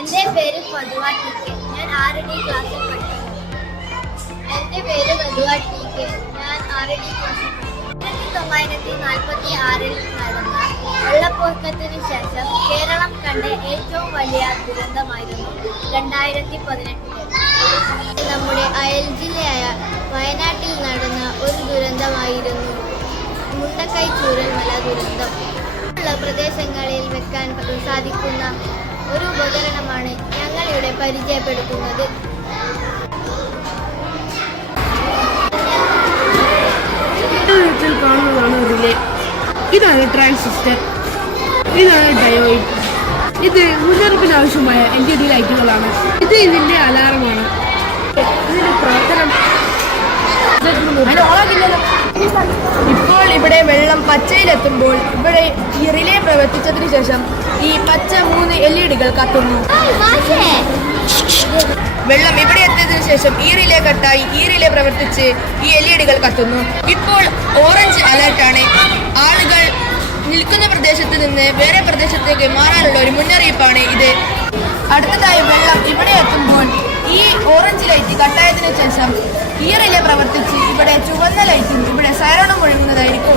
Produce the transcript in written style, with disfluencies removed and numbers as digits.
എൻ്റെ പേര് ഫതുവ T K. ഞാൻ 6D ക്ലാസ്സിൽ പഠിക്കുന്നു. എൻ്റെ പേര് ഫതുവ ടി കെ. ഞാൻ 6D ക്ലാസ്സിൽ പഠിക്കുന്നു. 1946 നടന്ന വെള്ളപ്പൊക്കത്തിന് ശേഷം കേരളം കണ്ട ഏറ്റവും വലിയ ദുരന്തമായിരുന്നു 2018. നമ്മുടെ അയൽ ജില്ലയായ വയനാട്ടിൽ നടന്ന ഒരു ദുരന്തമായിരുന്നു മുണ്ടക്കൈ ചൂരൽമല ദുരന്തം. ഉള്ള പ്രദേശങ്ങളിൽ വെക്കാൻ സാധിക്കുന്ന ഒരു ഉപകരണമാണ് ഞങ്ങളിവിടെ പരിചയപ്പെടുത്തുന്നത്. കാണുന്നതാണ് റിലേ. ഇതാണ് ട്രാൻസിസ്റ്റർ, ഇതാണ് ഡയോയിഡ്. ഇത് മുന്നറിയിപ്പിനാവശ്യമായ LED ലൈറ്റുകളാണ്. ഇത് ഇതിന്റെ അലാറമാണ്. ഇതിന്റെ പ്രവർത്തനം ഇപ്പോൾ ഇവിടെ വെള്ളം പച്ചയിലെത്തുമ്പോൾ ഇവിടെ ഈ റിലേ പ്രവർത്തിച്ചതിന് ശേഷം ഈ പച്ച 3 LED കത്തുന്നു. വെള്ളം ഇവിടെ എത്തിയതിനു ശേഷം ഈ റിലേ കട്ടായി ഈ റിലേ പ്രവർത്തിച്ച് ഈ LED കത്തുന്നു. ഇപ്പോൾ ഓറഞ്ച് അലർട്ടാണ്. ആളുകൾ നിൽക്കുന്ന പ്രദേശത്ത് നിന്ന് വേറെ പ്രദേശത്തേക്ക് മാറാനുള്ള ഒരു മുന്നറിയിപ്പാണ് ഇത്. അടുത്തതായി വെള്ളം ഇവിടെ എത്തുമ്പോൾ ഈ ഓറഞ്ച് ലൈറ്റ് കട്ടായതിനു ശേഷം ഈ റിലേ പ്രവർത്തിച്ച് ഇവിടെ ചുവന്ന ലൈറ്റും ഇവിടെ സൈറണും മുഴങ്ങുന്നതായിരിക്കും.